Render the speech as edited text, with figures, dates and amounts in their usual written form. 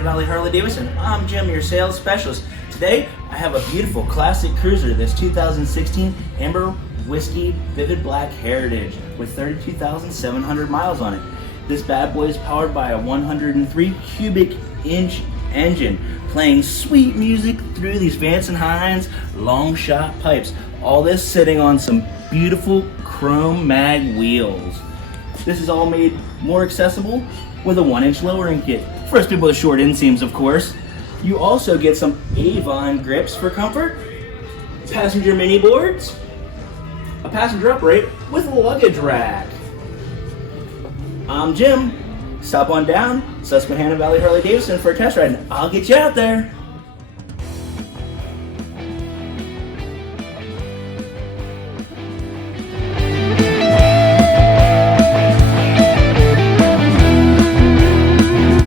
Susquehanna Valley Harley-Davidson. I'm Jim, your sales specialist. Today, I have a beautiful classic cruiser, this 2016 Amber Whiskey Vivid Black Heritage with 32,700 miles on it. This bad boy is powered by a 103 cubic inch engine, playing sweet music through these Vance Hines Long Shot pipes. All this sitting on some beautiful chrome mag wheels. This is all made more accessible with a 1-inch lowering kit. For us people with short inseams, of course. You also get some Avon grips for comfort, passenger mini boards, a passenger upright with a luggage rack. I'm Jim. Stop on down, Susquehanna Valley Harley-Davidson for a test ride, and I'll get you out there.